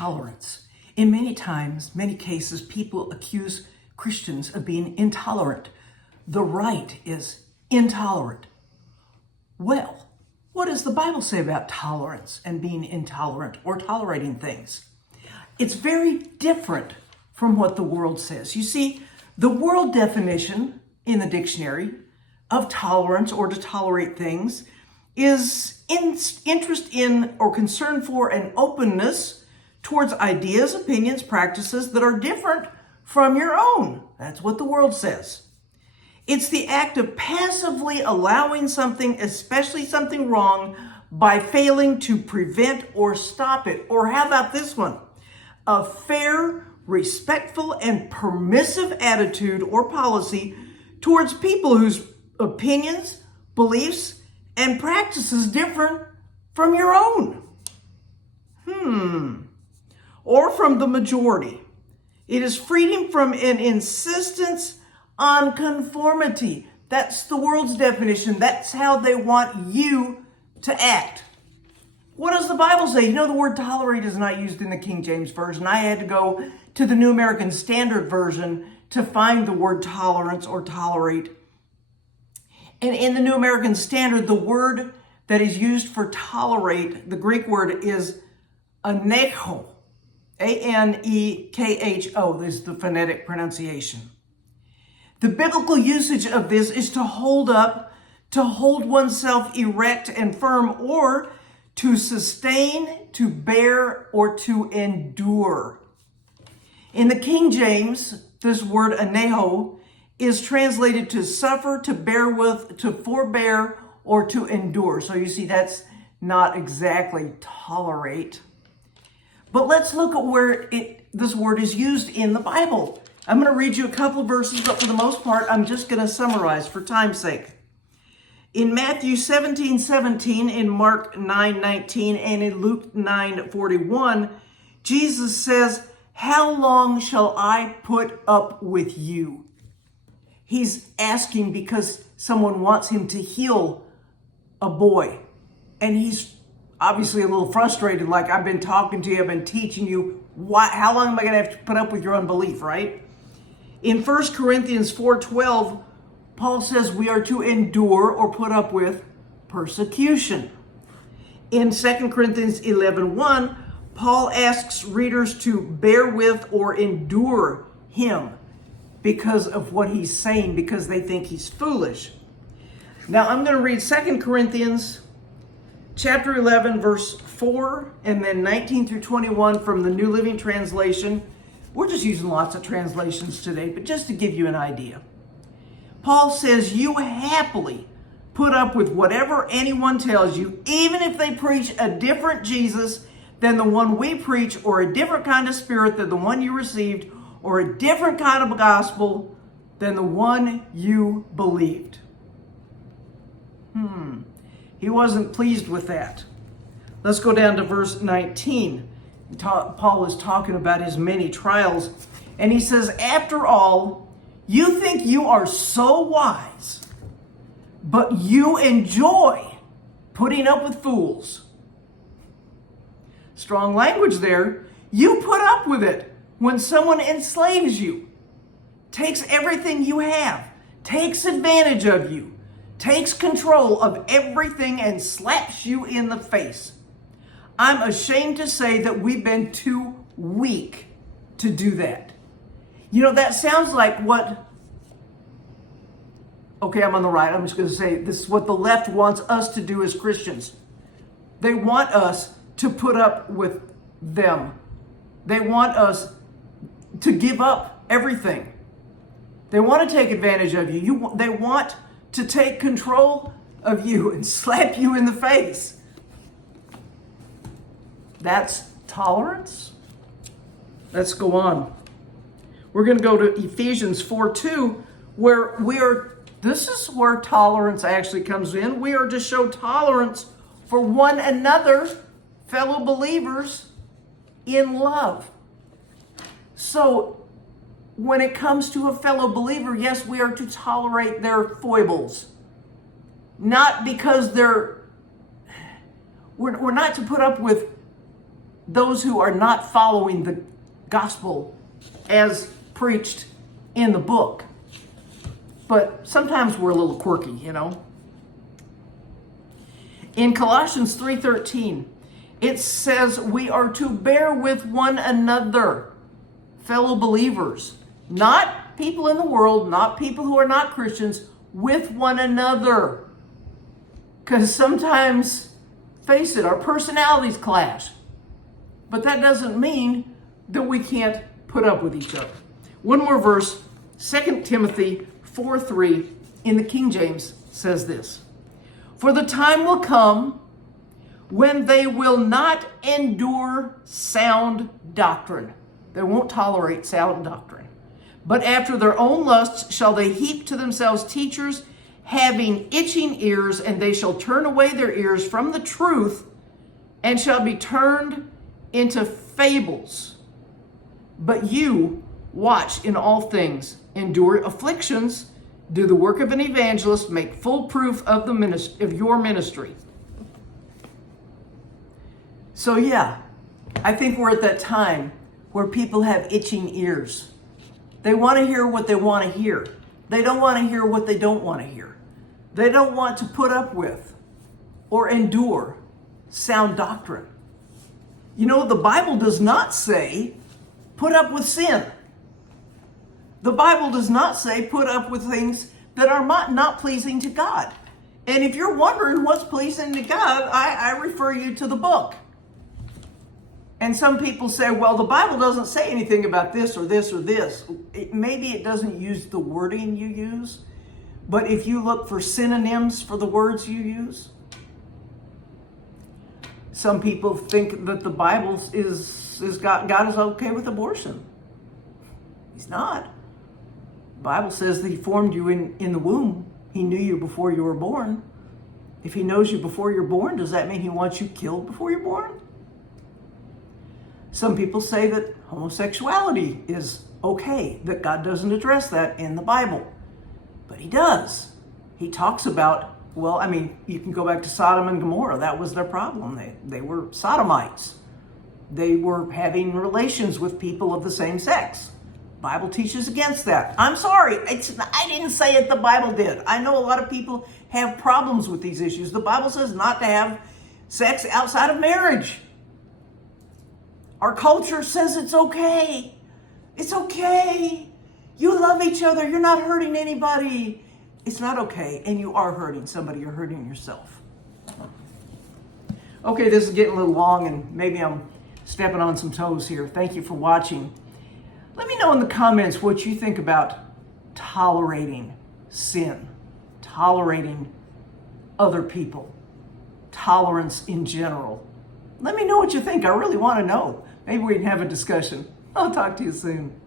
tolerance. In many cases, people accuse Christians of being intolerant. The right is intolerant. Well, what does the Bible say about tolerance and being intolerant or tolerating things? It's very different from what the world says. You see, the world definition in the dictionary of tolerance or to tolerate things is interest in or concern for an openness towards ideas, opinions, practices that are different from your own. That's what the world says. It's the act of passively allowing something, especially something wrong, by failing to prevent or stop it. Or how about this one? A fair, respectful, and permissive attitude or policy towards people whose opinions, beliefs, and practices differ from your own. Or from the majority. It is freedom from an insistence on conformity. That's the world's definition. That's how they want you to act. What does the Bible say? You know, the word tolerate is not used in the King James Version. I had to go to the New American Standard Version to find the word tolerance or tolerate. And in the New American Standard, the word that is used for tolerate, the Greek word is anecho. A-N-E-K-H-O. This is the phonetic pronunciation. The biblical usage of this is to hold up, to hold oneself erect and firm, or to sustain, to bear, or to endure. In the King James, this word aneho is translated to suffer, to bear with, to forbear, or to endure. So you see, that's not exactly tolerate. But let's look at where this word is used in the Bible. I'm going to read you a couple verses, but for the most part, I'm just going to summarize for time's sake. In Matthew 17:17, in Mark 9:19, and in Luke 9:41, Jesus says, "How long shall I put up with you?" He's asking because someone wants him to heal a boy. And he's obviously a little frustrated, like, I've been talking to you, I've been teaching you. How long am I going to have to put up with your unbelief, right? In 1 Corinthians 4:12, Paul says we are to endure or put up with persecution. In 2 Corinthians 11:1, Paul asks readers to bear with or endure him because of what he's saying, because they think he's foolish. Now I'm going to read 2 Corinthians chapter 11, verse 4, and then 19 through 21 from the New Living Translation. We're just using lots of translations today, but just to give you an idea. Paul says, you happily put up with whatever anyone tells you, even if they preach a different Jesus than the one we preach, or a different kind of spirit than the one you received, or a different kind of gospel than the one you believed. He wasn't pleased with that. Let's go down to verse 19. Paul is talking about his many trials, and he says, after all, you think you are so wise, but you enjoy putting up with fools. Strong language there. You put up with it when someone enslaves you, takes everything you have, takes advantage of you, takes control of everything, and slaps you in the face. I'm ashamed to say that we've been too weak to do that. You know, that sounds like what... Okay, I'm on the right. I'm just going to say this is what the left wants us to do as Christians. They want us to put up with them. They want us to give up everything. They want to take advantage of you. They want to take control of you and slap you in the face. That's tolerance? Let's go on. We're going to go to Ephesians 4:2, where this is where tolerance actually comes in. We are to show tolerance for one another, fellow believers, in love. So, when it comes to a fellow believer, yes, we are to tolerate their foibles. Not because we're not to put up with those who are not following the gospel as preached in the book. But sometimes we're a little quirky, you know. In Colossians 3:13, it says we are to bear with one another, fellow believers, not people in the world, not people who are not Christians, with one another. Because sometimes, face it, our personalities clash. But that doesn't mean that we can't put up with each other. One more verse, 2 Timothy 4:3 in the King James says this. For the time will come when they will not endure sound doctrine. They won't tolerate sound doctrine. But after their own lusts shall they heap to themselves teachers having itching ears, and they shall turn away their ears from the truth and shall be turned into fables. But you watch in all things, endure afflictions, do the work of an evangelist, make full proof of of your ministry. So yeah, I think we're at that time where people have itching ears. They want to hear what they want to hear. They don't want to hear what they don't want to hear. They don't want to put up with or endure sound doctrine. You know, the Bible does not say put up with sin. The Bible does not say put up with things that are not pleasing to God. And if you're wondering what's pleasing to God, I refer you to the book. And some people say, well, the Bible doesn't say anything about this or this or this. Maybe it doesn't use the wording you use, but if you look for synonyms for the words you use, some people think that the Bible God is okay with abortion. He's not. The Bible says that he formed you in the womb. He knew you before you were born. If he knows you before you're born, does that mean he wants you killed before you're born? Some people say that homosexuality is okay, that God doesn't address that in the Bible. But he does. He talks about, well, I mean, you can go back to Sodom and Gomorrah. That was their problem. They were sodomites. They were having relations with people of the same sex. Bible teaches against that. I'm sorry, I didn't say it, the Bible did. I know a lot of people have problems with these issues. The Bible says not to have sex outside of marriage. Our culture says it's okay. It's okay. You love each other. You're not hurting anybody. It's not okay, and you are hurting somebody. You're hurting yourself. Okay, this is getting a little long, and maybe I'm stepping on some toes here. Thank you for watching. Let me know in the comments what you think about tolerating sin, tolerating other people, tolerance in general. Let me know what you think. I really want to know. Maybe we can have a discussion. I'll talk to you soon.